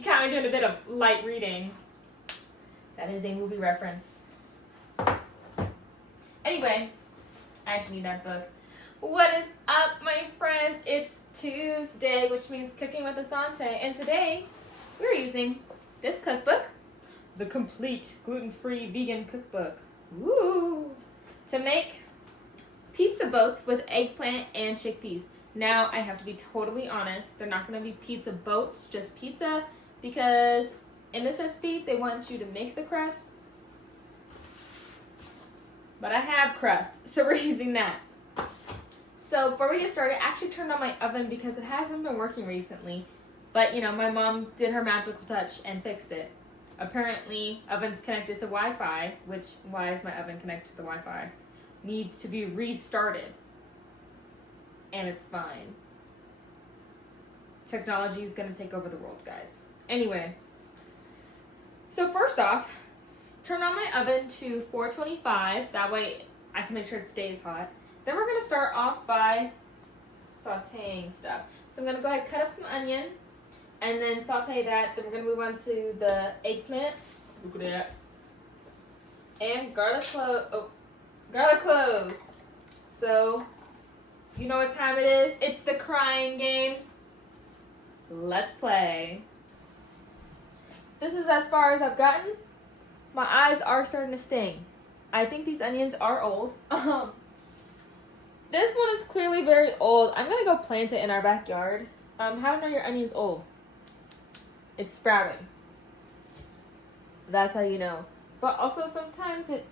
You kind of doing a bit of light reading. That is a movie reference. Anyway, I actually need that book. What is up, my friends? It's Tuesday, which means cooking with Asante. And today, we're using this cookbook, the Complete Gluten-Free Vegan Cookbook. Woo! To make pizza boats with eggplant and chickpeas. Now, I have to be totally honest. They're not going to be pizza boats, just pizza, because in this recipe, they want you to make the crust. But I have crust, so we're using that. So before we get started, I actually turned on my oven because it hasn't been working recently. But, you know, my mom did her magical touch and fixed it. Apparently, oven's connected to Wi-Fi, which, why is my oven connected to the Wi-Fi? Needs to be restarted. And it's fine. Technology is going to take over the world, guys. Anyway, so first off, turn on my oven to 425. That way I can make sure it stays hot. Then we're going to start off by sauteing stuff. So I'm going to go ahead and cut up some onion and then saute that. Then we're going to move on to the eggplant. Look at that. And garlic cloves. So, you know what time it is? It's the crying game. Let's play. This is as far as I've gotten. My eyes are starting to sting. I think these onions are old. This one is clearly very old. I'm gonna go plant it in our backyard. How to know your onion's old? It's sprouting. That's how you know. But also sometimes it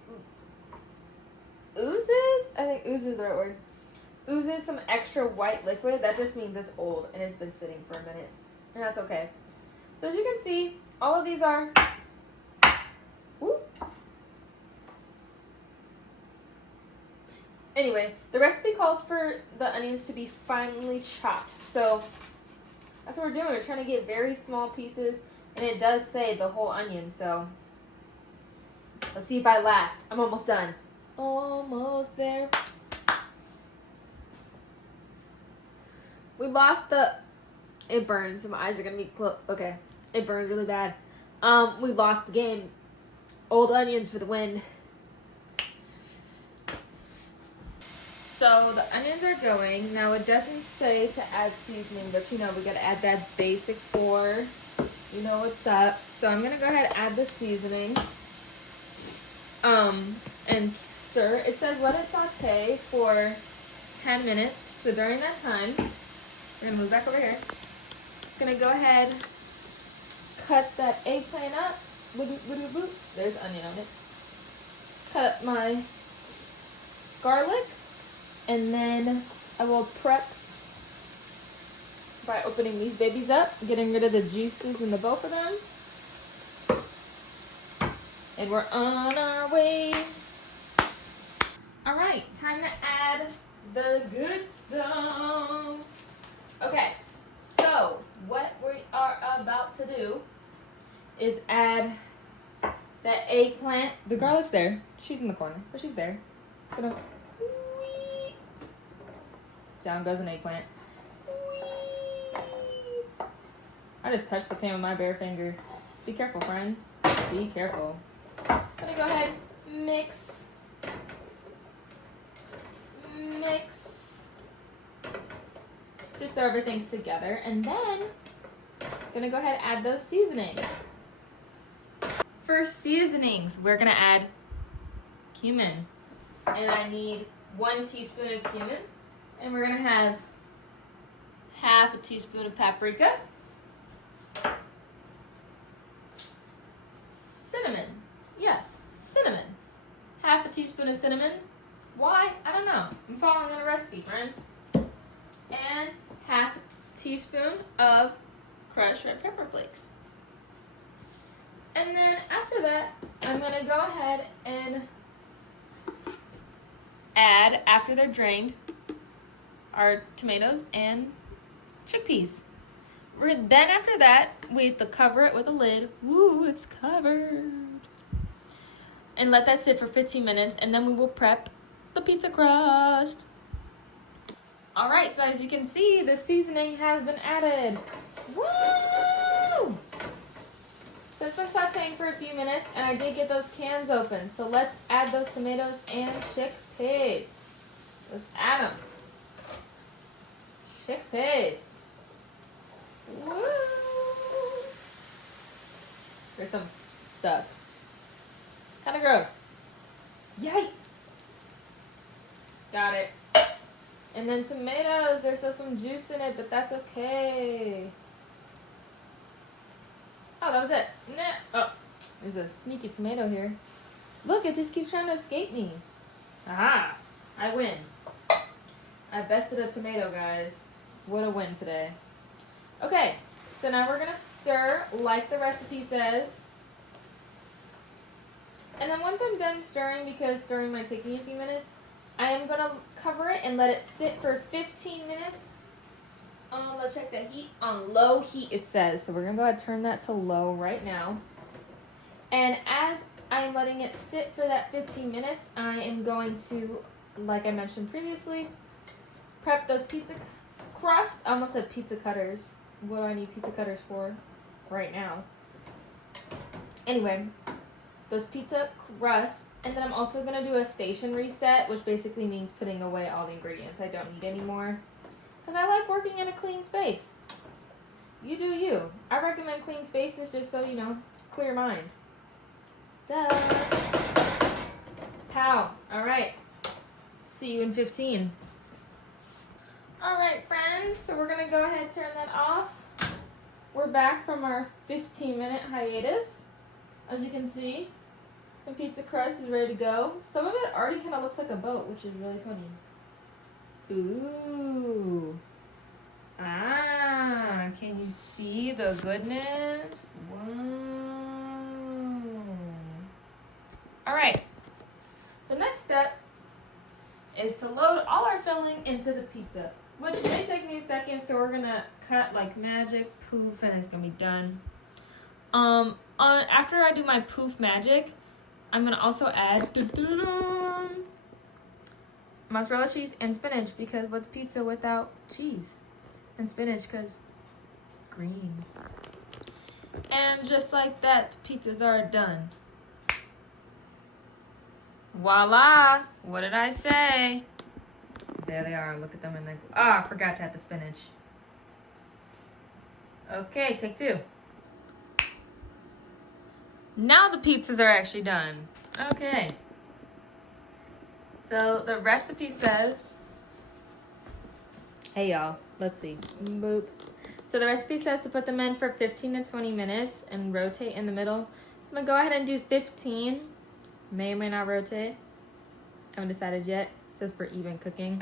oozes. I think oozes is the right word. Oozes some extra white liquid. That just means it's old and it's been sitting for a minute. And that's okay. So as you can see, all of these are Anyway, the recipe calls for the onions to be finely chopped. So that's what we're doing. We're trying to get very small pieces, and it does say the whole onion. So let's see if I last. I'm almost done. Almost there. We lost the... It burns. My eyes are going to be closed. Okay. It burned really bad. We lost the game. Old onions for the win. So the onions are going. Now it doesn't say to add seasoning, but you know we gotta add that basic four. You know what's up. So I'm gonna go ahead and add the seasoning. And stir. It says let it saute for 10 minutes. So during that time, we're gonna move back over here. Gonna go ahead, cut that eggplant up. There's onion on it. Cut my garlic. And then I will prep by opening these babies up, getting rid of the juices in the both of them. And we're on our way. All right, time to add the good stuff. Okay, so what we are about to do is add that eggplant. The garlic's there. She's in the corner, but she's there. Gonna... Down goes an eggplant. I just touched the pan with my bare finger. Be careful, friends. Be careful. Gonna go ahead, mix. Just so everything's together. And then, gonna go ahead and add those seasonings. For seasonings, we're gonna add cumin. And I need 1 teaspoon of cumin. And we're going to have half a teaspoon of paprika. Cinnamon. Yes, cinnamon. Half a teaspoon of cinnamon. Why? I don't know. I'm following the recipe, friends. And half a teaspoon of crushed red pepper flakes. And then after that, I'm going to go ahead and add, after they're drained, our tomatoes and chickpeas. Then after that, we have to cover it with a lid. Woo, it's covered. And let that sit for 15 minutes, and then we will prep the pizza crust. All right, so as you can see, the seasoning has been added. Woo! So it's been sauteing for a few minutes, and I did get those cans open. So let's add those tomatoes and chickpeas. Let's add them. Chickpeas. Woo! There's some stuck. Kind of gross. Yay! Got it. And then tomatoes. There's still some juice in it, but that's okay. Oh, that was it. Nah. Oh, there's a sneaky tomato here. Look, it just keeps trying to escape me. Aha! I win. I bested a tomato, guys. What a win today. Okay, so now we're going to stir like the recipe says. And then once I'm done stirring, because stirring might take me a few minutes, I am going to cover it and let it sit for 15 minutes. Let's check the heat. On low heat, it says. So we're going to go ahead and turn that to low right now. And as I'm letting it sit for that 15 minutes, I am going to, like I mentioned previously, prep those pizza crust. I almost said pizza cutters. What do I need pizza cutters for right now? Anyway, those pizza crust. And then I'm also going to do a station reset, which basically means putting away all the ingredients I don't need anymore. Because I like working in a clean space. You do you. I recommend clean spaces just so, you know, clear mind. Duh. Pow. All right. See you in 15. All right, friends. So we're going to go ahead and turn that off. We're back from our 15-minute hiatus. As you can see, the pizza crust is ready to go. Some of it already kind of looks like a boat, which is really funny. Ooh. Ah, can you see the goodness? Whoa. All right. The next step is to load all our filling into the pizza, which may take me a second, so we're gonna cut like magic, poof, and it's gonna be done. After I do my poof magic, I'm gonna also add mozzarella cheese and spinach, because what's pizza without cheese and spinach? Because green. And just like that, the pizzas are done. Voila! What did I say? There they are. Look at them in the... Ah, I forgot to add the spinach. Okay, take two. Now the pizzas are actually done. Okay. So the recipe says... Hey, y'all. Let's see. Boop. So the recipe says to put them in for 15 to 20 minutes and rotate in the middle. So I'm going to go ahead and do 15. May or may not rotate. I haven't decided yet. It says for even cooking.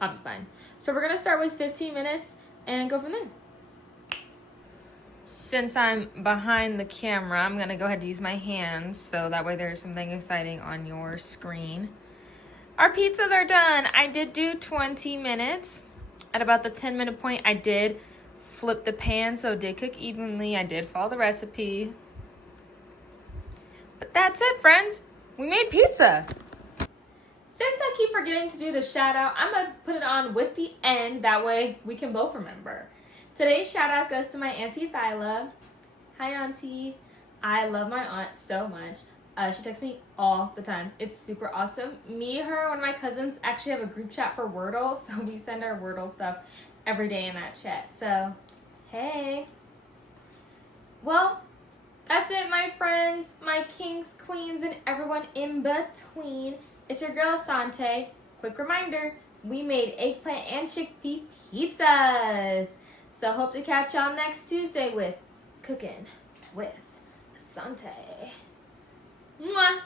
I'll be fine. So we're going to start with 15 minutes and go from there. Since I'm behind the camera, I'm going to go ahead and use my hands so that way there's something exciting on your screen. Our pizzas are done. I did do 20 minutes. At about the 10-minute point, I did flip the pan so it did cook evenly. I did follow the recipe. But that's it, friends. We made pizza. Since I keep forgetting to do the shout out, I'm going to put it on with the end. That way we can both remember. Today's shout out goes to my Auntie Thyla. Hi, Auntie. I love my aunt so much. She texts me all the time. It's super awesome. Me, her, one of my cousins actually have a group chat for Wordle, so we send our Wordle stuff every day in that chat. So, hey. Well, that's it, my friends, my kings, queens, and everyone in between. It's your girl, Asante. Quick reminder, we made eggplant and chickpea pizzas. So hope to catch y'all next Tuesday with Cooking with Asante. Mwah!